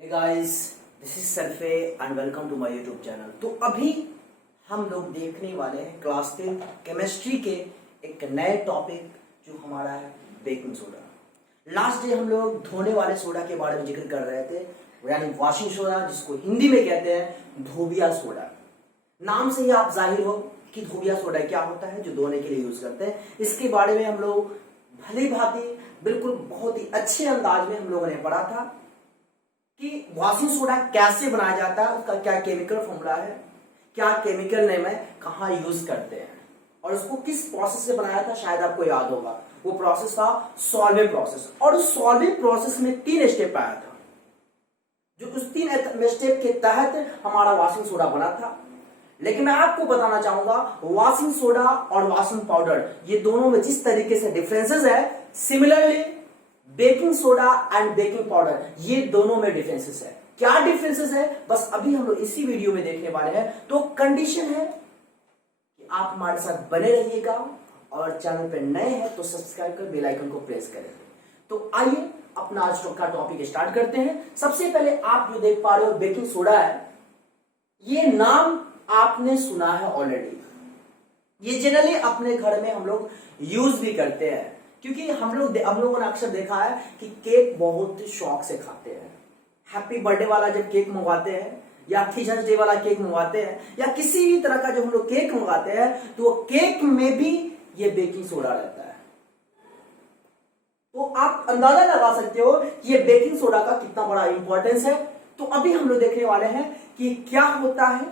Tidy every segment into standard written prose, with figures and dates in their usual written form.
Hey guys, this is सरफे and welcome to my YouTube channel. तो अभी हम लोग देखने वाले हैं क्लास 10 केमिस्ट्री के एक नए टॉपिक जो हमारा है बेकिंग सोडा। लास्ट डे हम लोग धोने वाले सोडा के बारे में जिक्र कर रहे थे, यानी वॉशिंग सोडा, जिसको हिंदी में कहते हैं धोबिया सोडा। नाम से ही आप जाहिर हो कि धोबिया सोडा क्या होता है जो धोने के लिए यूज करते हैं। इसके बारे में हम लोग भली भांति बिल्कुल बहुत ही अच्छे अंदाज में हम लोगों ने पढ़ा था कि वॉशिंग सोडा कैसे बनाया जाता है, उसका क्या केमिकल फॉर्मूला है, क्या केमिकल नेम है, कहाँ यूज करते हैं और उसको किस प्रोसेस से बनाया था। शायद आपको याद होगा वो प्रोसेस था सॉल्वे प्रोसेस। और उस सॉल्वे प्रोसेस में 3 स्टेप आया था, जो उस 3 स्टेप के तहत हमारा वॉशिंग सोडा बना था। लेकिन मैं आपको बताना चाहूंगा वॉशिंग सोडा और वॉशिंग पाउडर ये दोनों में जिस तरीके से डिफरेंसेस है, similarly baking soda and baking powder ये दोनों में डिफरेंसेस है। क्या डिफरेंसेस है बस अभी हम लोग इसी वीडियो में देखने वाले हैं। तो कंडीशन है कि आप हमारे साथ बने रहिएगा और चैनल पे नए हैं तो सब्सक्राइब कर बेल आइकन को प्रेस करें। तो आइए अपना आज का टॉपिक स्टार्ट करते हैं। सबसे पहले आप जो देख पा रहे हो बेकिंग सोडा है, ये नाम आपने सुना है ऑलरेडी। ये जनरली अपने घर में हम लोग यूज भी करते हैं, क्योंकि हम लोगों ने अक्सर देखा है कि केक बहुत शौक से खाते हैं। हैप्पी बर्थडे वाला जब केक मंगवाते हैं या टीचर्स डे वाला केक मंगवाते हैं या किसी भी तरह का जब हम लोग केक मंगवाते हैं तो वो केक में भी ये बेकिंग सोडा रहता है। तो आप अंदाजा लगा सकते हो कि ये बेकिंग सोडा का कितना बड़ा इंपॉर्टेंस है। तो अभी हम लोग देखने वाले हैं कि क्या होता है,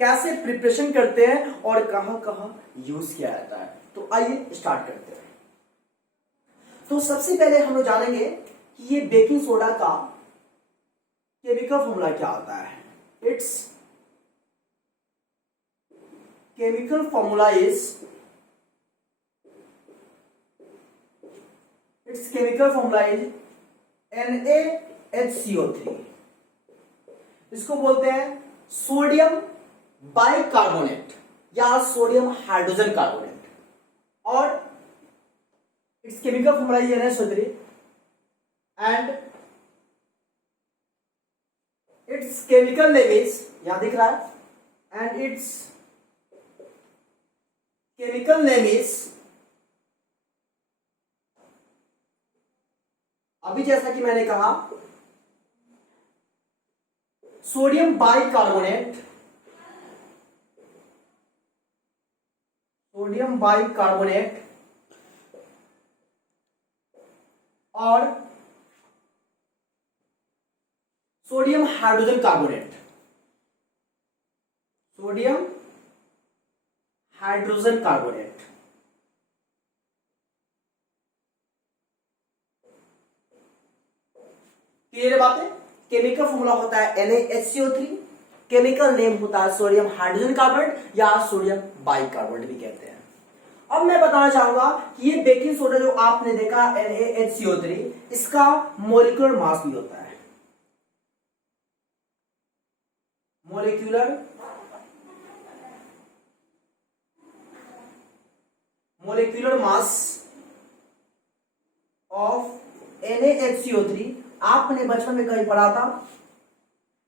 कैसे प्रिपरेशन करते हैं और कहां कहां यूज किया जाता है। तो आइए स्टार्ट करते हैं। तो सबसे पहले हम लोग जानेंगे कि ये बेकिंग सोडा का केमिकल फॉर्मूला क्या होता है। It's chemical formula is NaHCO3। इसको बोलते हैं सोडियम बाइकार्बोनेट या सोडियम हाइड्रोजन कार्बोनेट। और its chemical formula is NaCO3 and its chemical name is, यहां दिख रहा है, and its chemical name is, अभी जैसा कि मैंने कहा सोडियम बाइकार्बोनेट, और सोडियम हाइड्रोजन कार्बोनेट। क्लियर बात है। केमिकल फॉर्मूला होता है NaHCO3, केमिकल नेम होता है सोडियम हाइड्रोजन कार्बोनेट या सोडियम बाइकार्बोनेट भी कहते हैं। अब मैं बताना चाहूंगा कि ये बेकिंग सोडा जो आपने देखा NaHCO3, इसका मॉलिक्यूलर मास भी होता है। मॉलिक्यूलर मास ऑफ NaHCO3, आपने बचपन में कहीं पढ़ा था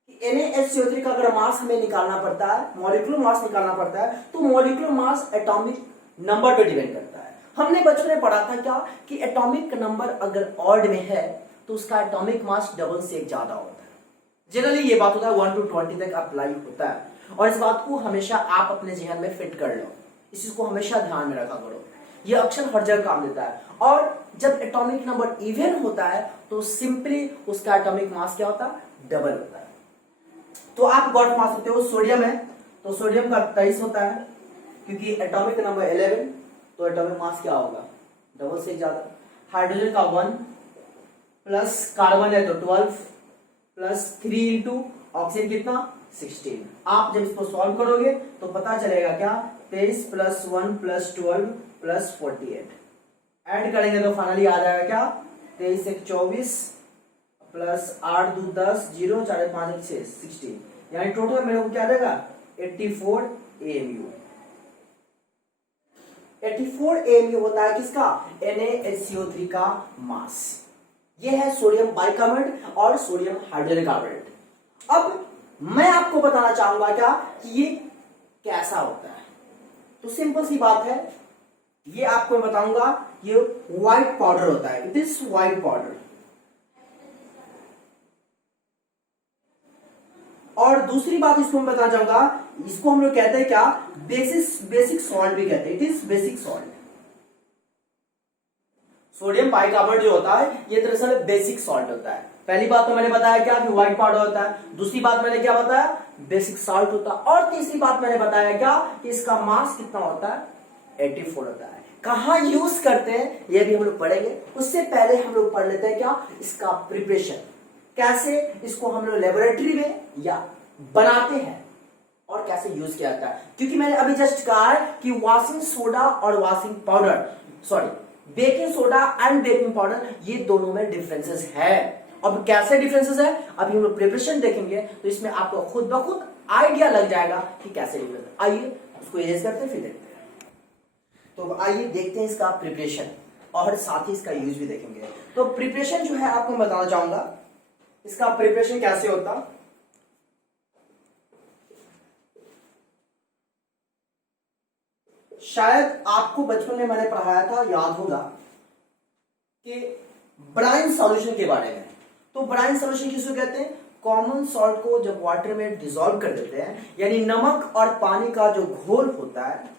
कि NaHCO3 का अगर मास हमें निकालना पड़ता है, मॉलिक्यूलर मास निकालना पड़ता है, तो मॉलिक्यूलर मास एटॉमिक नंबर पे डिपेंड करता है। हमने बचपन में पढ़ा था क्या कि एटॉमिक नंबर अगर ऑड में है तो उसका एटॉमिक मास डबल से ज्यादा होता है। जनरली ये बात होता है 1 to 20 तक अप्लाई होता है, और इस बात को हमेशा आप अपने जहन में फिट कर लो, इस चीज को हमेशा ध्यान में रखा करो। ये अक्सर हर जगह काम देता है। और जब एटॉमिक नंबर इवन होता है तो सिंपली उसका एटॉमिक मास क्या होता है, डबल होता है। तो आप गौर फरमा सकते हो सोडियम है तो सोडियम का 23 होता है, क्योंकि एटॉमिक नंबर 11 तो एटॉमिक मास क्या होगा, डबल से ज्यादा। हाइड्रोजन का 1 प्लस कार्बन है तो 12 प्लस 3 इंटू ऑक्सीजन कितना 16। आप जब इसको सॉल्व करोगे तो पता चलेगा क्या, 23 प्लस 1 प्लस 12 प्लस 48। ऐड करेंगे तो फाइनली आ जाएगा क्या, 23 1 24 प्लस 8 2 10 0 4 5 1 6 16, यानी टोटल मेरे को क्या देगा 84 AMU। 84 AMU होता है किसका, NaHCO3 का मास। ये है सोडियम बाइकार्बोनेट और सोडियम हाइड्रोजन कार्बोनेट। अब मैं आपको बताना चाहूंगा क्या कि ये कैसा होता है। तो सिंपल सी बात है, ये आपको मैं बताऊंगा, ये व्हाइट पाउडर होता है, इट इज व्हाइट पाउडर। और दूसरी बात इसको मैं बताना चाहूंगा, इसको हम लोग कहते हैं क्या, बेसिक सॉल्ट भी कहते हैं, it is basic salt. Sodium bicarbonate जो होता है ये दरअसल बेसिक सॉल्ट होता है। पहली बात तो मैंने बताया क्या कि व्हाइट पाउडर होता है, दूसरी बात मैंने क्या बताया, बेसिक सॉल्ट होता है, और तीसरी बात मैंने बताया क्या कि इसका मास कितना होता है, 84 होता है। कहां यूज करते हैं ये भी हम लोग पढ़ेंगे, उससे पहले हम लोग पढ़ लेते हैं क्या इसका प्रिपरेशन, कैसे इसको हम लोग लेबोरेटरी में या बनाते हैं और कैसे यूज किया जाता है। क्योंकि मैंने अभी जस्ट कहा है कि वॉशिंग सोडा और washing powder, sorry baking soda and baking powder, ये दोनों में डिफरेंसेस है। अब कैसे डिफरेंसेस है अभी हम लोग प्रिपरेशन देखेंगे, तो इसमें आपको खुद ब खुद आइडिया लग जाएगा कि कैसे डिफरेंस। आइए उसको इरेज करते हैं फिर देखते हैं। तो आइए देखते हैं इसका प्रिपरेशन और साथ ही इसका यूज भी देखेंगे। तो प्रिपरेशन जो है आपको बताना चाहूंगा, इसका प्रिपरेशन कैसे होता। शायद आपको बचपन में मैंने पढ़ाया था, याद होगा कि ब्राइन सॉल्यूशन के बारे में। तो ब्राइन सॉल्यूशन किसको कहते हैं, कॉमन सॉल्ट को जब वाटर में डिसॉल्व कर देते हैं, यानी नमक और पानी का जो घोल होता है,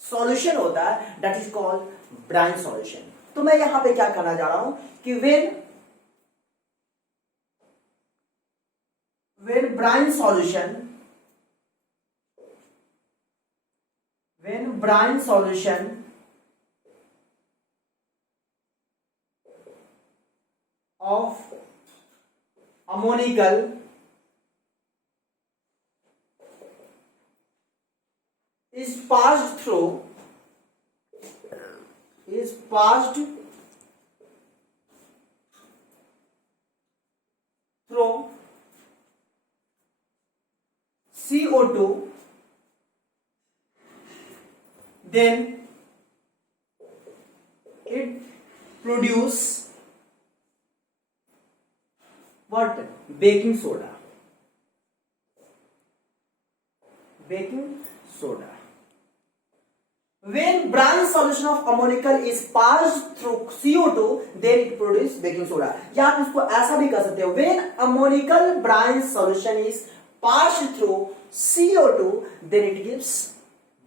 सॉल्यूशन होता है, that is called brine solution. तो मैं यहां पे क्या करना जा रहा हूं कि when brine solution of ammonical is passed through CO2, then it produce what, baking soda। When brine solution of ammonical is passed through CO2, then it produce baking soda। या आप इसको ऐसा भी कर सकते हो, when ammonical brine solution is passed through CO2, then it gives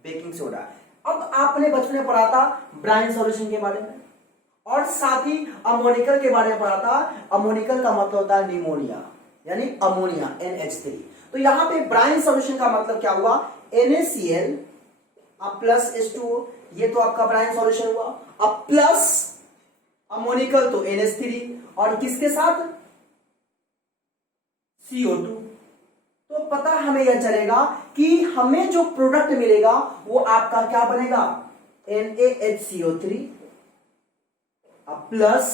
baking soda। अब आपने बचपन में पढ़ा था ब्राइन सॉल्यूशन के बारे में और साथ ही अमोनिकल के बारे में पढ़ा था। अमोनिकल का मतलब होता है निमोनिया, यानी अमोनिया NH3। तो यहां पे ब्राइन सॉल्यूशन का मतलब क्या हुआ, NaCl अब प्लस H2O, ये तो आपका ब्राइन सॉल्यूशन हुआ। अब प्लस अमोनिकल तो NH3 और किसके साथ, CO2। तो पता हमें यह चलेगा कि हमें जो प्रोडक्ट मिलेगा वो आपका क्या बनेगा, NaHCO3 प्लस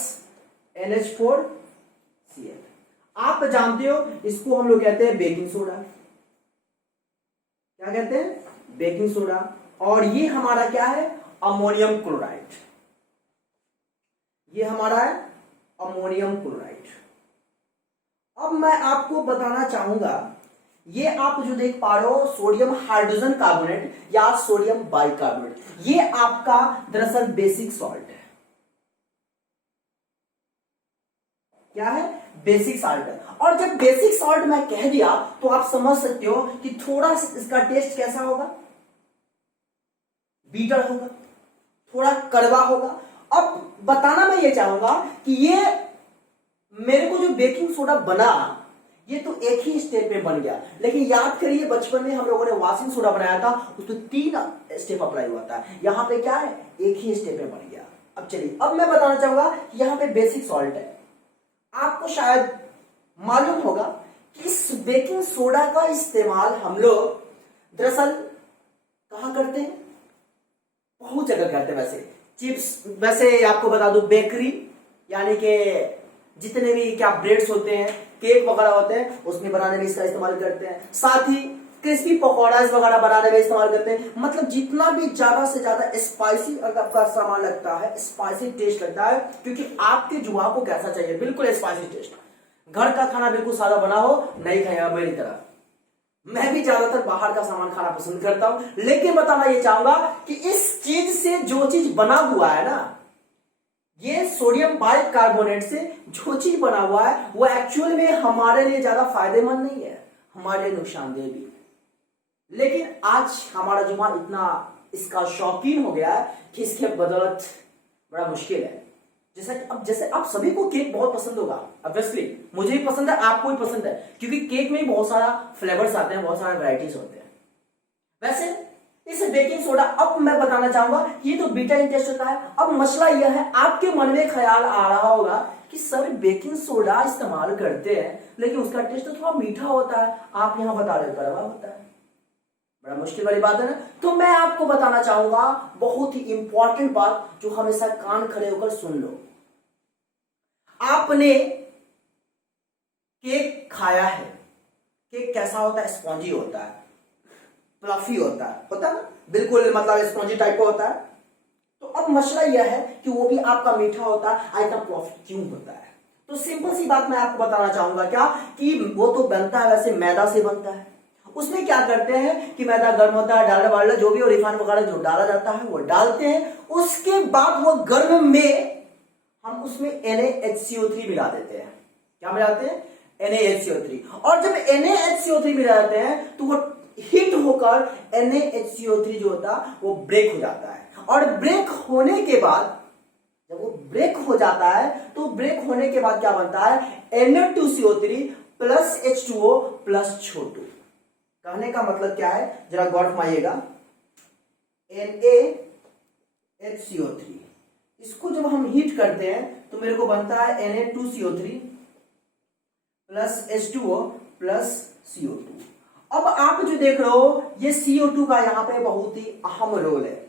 NH4Cl। आप जानते हो इसको हम लोग कहते हैं बेकिंग सोडा। क्या कहते हैं, बेकिंग सोडा। और ये हमारा क्या है, अमोनियम क्लोराइड। ये हमारा है अमोनियम क्लोराइड। अब मैं आपको बताना चाहूंगा, ये आप जो देख पा रहे हो सोडियम हाइड्रोजन कार्बोनेट या सोडियम बाइकार्बोनेट, ये आपका दरअसल बेसिक सॉल्ट है। क्या है, बेसिक सॉल्ट है। और जब बेसिक सॉल्ट मैं कह दिया तो आप समझ सकते हो कि थोड़ा इसका टेस्ट कैसा होगा, बीटर होगा, थोड़ा कड़वा होगा। अब बताना मैं ये चाहूंगा कि ये मेरे को जो बेकिंग सोडा बना, ये तो एक ही स्टेप में बन गया। लेकिन याद करिए बचपन में हम लोगों ने वॉशिंग सोडा बनाया था, उसमें 3 स्टेप अप्लाई हुआ था। यहां पे क्या है, एक ही स्टेप में बन गया। अब चलिए, अब मैं बताना चाहूंगा कि यहां पे बेसिक सॉल्ट है। आपको शायद मालूम होगा कि इस बेकिंग सोडा का इस्तेमाल हम लोग दरअसल कहां करते हैं, बहुत जगह करते हैं। वैसे चिप्स, वैसे आपको बता दूं बेकरी, यानी कि जितने भी क्या ब्रेड्स होते हैं, केक वगैरह होते हैं, उसमें बनाने में इसका इस्तेमाल करते हैं। साथ ही क्रिस्पी पकौड़ास वगैरह बनाने में इस्तेमाल करते हैं। मतलब जितना भी ज्यादा से ज्यादा स्पाइसी आपका सामान लगता है, स्पाइसी टेस्ट लगता है, क्योंकि आपके जुआ को कैसा चाहिए, बिल्कुल स्पाइसी टेस्ट। घर का खाना बिल्कुल सादा बना हो, नहीं खाएगा मेरी तरह। मैं भी ज्यादातर बाहर का सामान खाना पसंद करता हूं, लेकिन बताना ये चाहूंगा कि इस चीज से जो चीज बना हुआ है ना, ये सोडियम बाइकार्बोनेट से जो चीज बना हुआ है वो एक्चुअल में हमारे लिए ज्यादा फायदेमंद नहीं है, हमारे लिए नुकसानदेह भी। लेकिन आज हमारा जुमा इतना इसका शौकीन हो गया है कि इसके बदौलत बड़ा मुश्किल है। जैसे आप सभी को केक बहुत पसंद होगा, ऑब्वियसली मुझे भी पसंद है, आपको भी पसंद है, क्योंकि केक में बहुत सारा फ्लेवर्स आते हैं, बहुत सारे वैरायटीज होते हैं। वैसे इस बेकिंग सोडा, अब मैं बताना चाहूंगा ये तो बीटा इन टेस्ट होता है। अब मसला यह है, आपके मन में ख्याल आ रहा होगा कि सर बेकिंग सोडा इस्तेमाल करते हैं लेकिन उसका टेस्ट तो थोड़ा मीठा होता है, आप यहां बता रहे कड़वा होता है। बड़ा मुश्किल वाली बात है ना। तो मैं आपको बताना चाहूंगा बहुत ही इंपॉर्टेंट बात, जो हमेशा कान खड़े होकर सुन लो। आपने केक खाया है, केक कैसा होता है, स्पॉन्जी होता है, फ्लफी होता है ना, बिल्कुल मतलब स्पॉन्जी टाइप का होता है। तो अब मसला यह है कि वो भी आपका मीठा होता है, इतना फ्लफी क्यों होता है? तो सिंपल सी बात मैं आपको बताना चाहूंगा क्या, कि वो तो बनता है वैसे मैदा से बनता है। उसमें क्या करते हैं कि मैदा गर्म होता है, डालडा वालडा जो भी और रिफाइंड वगैरह जो डाला जाता है वो डालते हैं। उसके बाद वो गर्म में हम उसमें NaHCO3 मिला देते हैं। क्या मिलाते हैं? NaHCO3। और जब NaHCO3 मिला देते हैं तो वो हीट होकर NaHCO3 जो होता है वो ब्रेक हो जाता है। और ब्रेक होने के बाद, जब वो ब्रेक हो जाता है तो ब्रेक होने के बाद क्या बनता है, Na2CO3 प्लस H2O प्लस छोटू। कहने का मतलब क्या है, जरा गौर फरमाइएगा। NaHCO3, इसको जब हम हीट करते हैं तो मेरे को बनता है Na2CO3 plus H2O plus CO2। अब आप जो देख रहे हो ये CO2 का यहां पे बहुत ही अहम रोल है।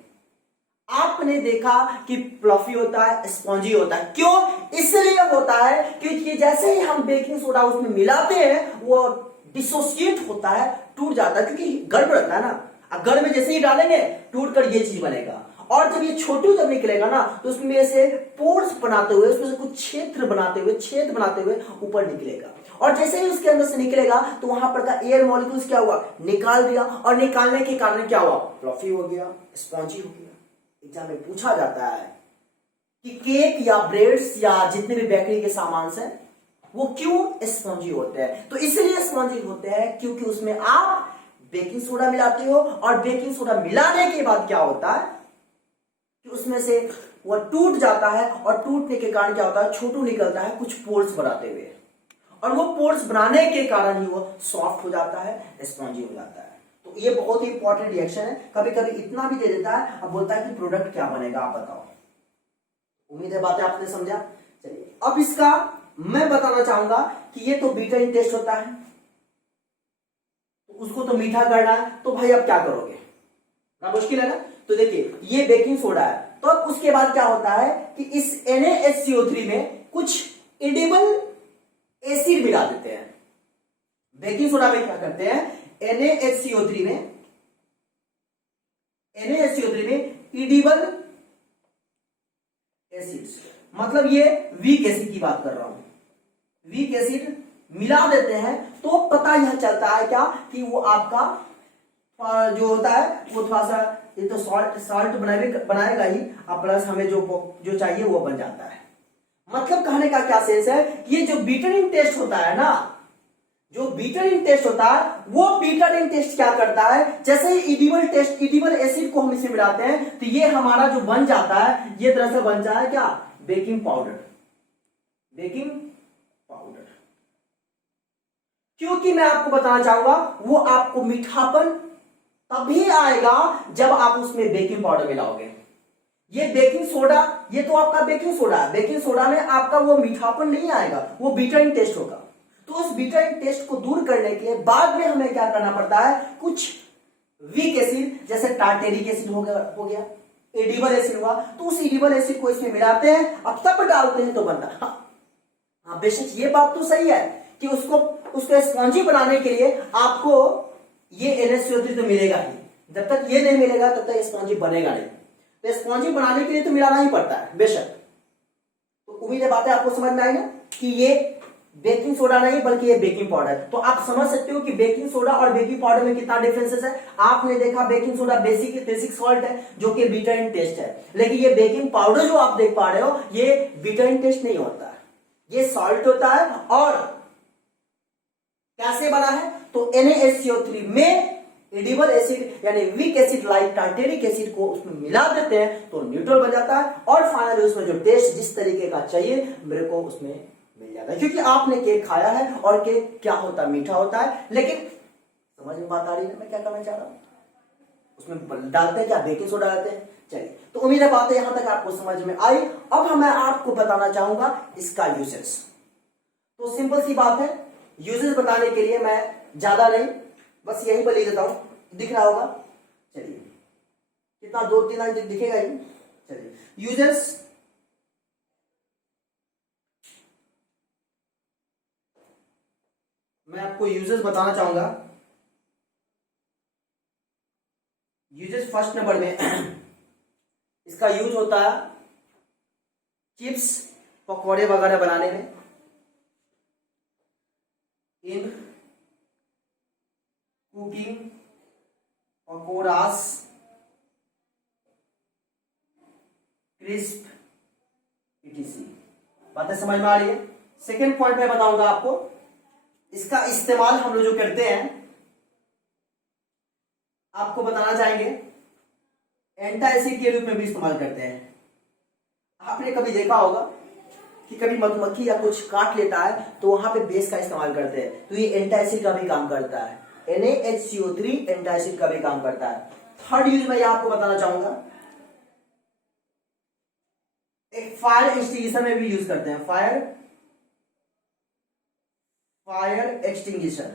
आपने देखा कि फ्लफी होता है, स्पॉन्जी होता है। क्यों? इसलिए होता है क्योंकि जैसे ही हम बेकिंग सोडा उसमें मिलाते हैं वो डिसोसिएट होता है, टूट जाता है, क्योंकि गर्म रहता है ना। अब गर्म में जैसे ही डालेंगे टूट कर ये चीज बनेगा। और जब ये छोटू जब निकलेगा ना तो उसमें से पोर्स बनाते हुए, उसमें से कुछ छेद बनाते हुए ऊपर निकलेगा। और जैसे ही उसके अंदर से निकलेगा तो वहां पर का एयर मॉलिक्यूल्स क्या हुआ, निकाल दिया। और निकालने के कारण क्या हुआ, फ्लफी हो गया, स्पॉन्जी हो गया। एग्जाम में पूछा जाता है कि केक या ब्रेड्स या जितने भी बेकरी के सामान से वो क्यों स्पॉन्जी होते हैं? तो इसलिए स्पॉन्जी होते हैं क्योंकि उसमें आप बेकिंग सोडा मिलाते हो। और बेकिंग सोडा मिलाने के बाद क्या होता है कि उसमें से वो टूट जाता है। और टूटने के कारण क्या होता है, छोटू निकलता है कुछ पोर्स बनाते हुए। और वो पोर्स बनाने के कारण ही वो सॉफ्ट हो जाता है, स्पॉन्जी हो जाता है। तो ये बहुत ही इंपॉर्टेंट रिएक्शन है। कभी कभी इतना भी दे देता है, अब बोलता है कि प्रोडक्ट क्या बनेगा आप बताओ। उम्मीद है बातें आपने समझा। चलिए अब इसका मैं बताना चाहूंगा कि ये तो बीटा इन टेस्ट होता है, उसको तो मीठा करना है। तो भाई अब क्या करोगे, ना मुश्किल है ना। तो देखिए ये बेकिंग सोडा है, तो अब उसके बाद क्या होता है कि इस NaHCO3 में कुछ एडिबल एसिड मिला देते हैं। बेकिंग सोडा में क्या करते हैं, NaHCO3 में एडिबल एसिड, मतलब ये वीक एसिड की बात कर रहा हूं, वीक एसिड मिला देते हैं। तो पता यह चलता है क्या कि वो आपका जो होता है वो थोड़ा सा, ये तो सॉल्ट बनाएगा ही, प्लस हमें जो चाहिए वो बन जाता है। मतलब कहने का क्या सेंस है, ये जो बीटरिंग टेस्ट होता है ना, जो बीटरिंग टेस्ट होता है वो बीटरिंग टेस्ट क्या करता है, जैसे ही इडिबल एसिड को हम इसे मिलाते हैं तो ये हमारा जो बन जाता है, ये दरअसल बन जाता है क्या, बेकिंग पाउडर। क्योंकि मैं आपको बताना चाहूंगा वो आपको मीठापन तभी आएगा जब आप उसमें बेकिंग पाउडर मिलाओगे। ये बेकिंग सोडा, ये तो आपका बेकिंग सोडा है, बेकिंग सोडा में आपका वो मीठापन नहीं आएगा, वो बीटरिंग टेस्ट होगा। तो उस बीटरिंग टेस्ट को दूर करने के बाद में हमें क्या करना पड़ता है, कुछ वीक एसिड जैसे टार्टेरिक एसिड हो गया, एडिबल एसिड हुआ, तो उस एडिबल एसिड को इसमें मिलाते हैं, अब तब डालते हैं तो बनता है। बेशक ये बात तो सही है कि उसको स्पॉन्जी बनाने के लिए आपको ये NaCO3 तो मिलेगा ही, जब तक ये नहीं मिलेगा तब तक स्पॉन्जी बनेगा नहीं। तो स्पॉन्जी बनाने के लिए तो मिलाना ही पड़ता है बेशक। तो उम्मीद है बातें आपको समझ में आई ना कि ये बेकिंग सोडा नहीं बल्कि ये बेकिंग पाउडर। तो आप समझ सकते हो कि बेकिंग सोडा और बेकिंग पाउडर में कितना डिफरेंसेस है। आपने देखा बेकिंग सोडा बेसिक सॉल्ट है जो कि बिटर इन टेस्ट है, लेकिन ये बेकिंग पाउडर जो आप देख पा रहे हो ये बिटर इन टेस्ट नहीं होता है, ये सॉल्ट होता है। और कैसे बना है तो NaCO3 में एडिबल एसिड यानी weak acid like tartaric acid को उसमें मिला देते हैं तो न्यूट्रल बन जाता है और फाइनली उसमें जो टेस्ट जिस तरीके का चाहिए मेरे को उसमें मिल जाता है। क्योंकि आपने केक खाया है और केक क्या होता है, मीठा होता है। लेकिन समझ में बात आ रही है मैं क्या कहना चाह रहा हूं, उसमें डालते हैं क्या, बेकिंग सोडा डालते हैं। चलिए, तो उम्मीद है बातें यहां तक आपको समझ में आई। अब मैं आपको बताना चाहूंगा इसका यूजेस। तो सिंपल सी बात है, यूजेस बताने के लिए मैं ज्यादा नहीं बस यही पर लिख देता हूं, दिख रहा होगा। चलिए, कितना 2-3 लाइन दिखेगा ही। चलिए, यूजेस मैं आपको यूजेस बताना चाहूंगा। यूजेस फर्स्ट नंबर में इसका यूज होता है चिप्स पकौड़े वगैरह बनाने में, इन कुकिंग पकोड़ास क्रिस्प etc। बातें समझ में आ रही है। सेकेंड पॉइंट में बताऊंगा आपको, इसका इस्तेमाल हम लोग जो करते हैं आपको बताना चाहेंगे एंटासिड के रूप में भी इस्तेमाल करते हैं। आपने कभी देखा होगा कि कभी मधुमक्खी या कुछ काट लेता है तो वहां पे बेस का इस्तेमाल करते हैं, तो ये एंटासिड का भी काम करता है। NaHCO3 एंटासिड का भी काम करता है। थर्ड यूज मैं आपको बताना चाहूंगा, एक फायर एक्सटिंग्विशर में भी यूज करते हैं। फायर एक्सटिंग्विशर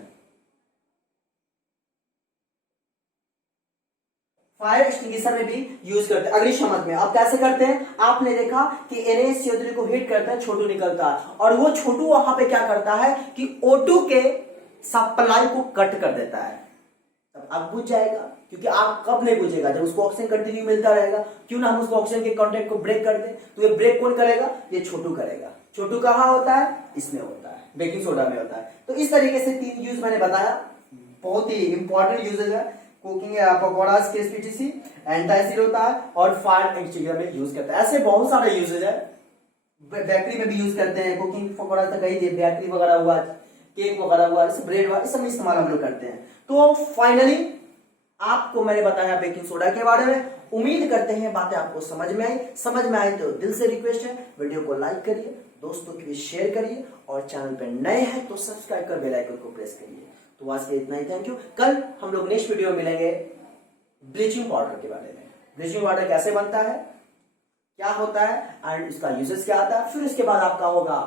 में भी यूज करते हैं अग्निशमन में। अब कैसे करते हैं, आपने देखा कि NaCO3 को हीट करते हैं, छोटू निकलता है और वो छोटू वहां पे क्या करता है कि O2 के सप्लाई को कट कर देता है। तब आग बुझ जाएगा, क्योंकि आग कब नहीं बुझेगा, जब उसको ऑक्सीजन कंटिन्यू मिलता रहेगा। क्यों ना हम उसको ऑक्सीजन के कांटेक्ट को ब्रेक कर दें, तो ये ब्रेक कौन करेगा, ये छोटू करेगा। छोटू कहां होता है, इसमें होता है, बेकिंग सोडा में होता है। तो इस तरीके से 3 यूज मैंने बताया, बहुत ही इंपॉर्टेंट यूजेज है। कुकिंग पकौड़ास के etc एंटासिड होता है और फायर एक्सटिंग्विशर में यूज करता है। ऐसे बहुत सारे यूजेज है, बेकरी में भी यूज करते हैं। कुकिंग पकौड़ा तक कही थी, बेकरी वगैरह हुआ, केक वगैरह हुआ, ब्रेड हुआ, इस सब में इस्तेमाल हम लोग करते हैं। तो फाइनली आपको मैंने बताया बेकिंग सोडा के बारे में। उम्मीद करते हैं बातें आपको समझ में आई। समझ में आई तो दिल से रिक्वेस्ट है वीडियो को लाइक करिए, दोस्तों के लिए शेयर करिए और चैनल पर नए हैं तो सब्सक्राइब कर बेल आइकन को प्रेस करिए। तो आज के इतना ही, थैंक यू। कल हम लोग नेक्स्ट वीडियो में मिलेंगे ब्लीचिंग पाउडर के बारे में। ब्लीचिंग पाउडर कैसे बनता है, क्या होता है एंड इसका यूजेस क्या आता है। फिर इसके बाद आपका होगा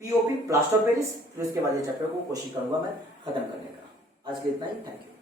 POP प्लास्टर ऑफ पेरिस। फिर उसके बाद ये चैप्टर को कोशिश करूंगा मैं खत्म करने का। आज के इतना ही, थैंक यू।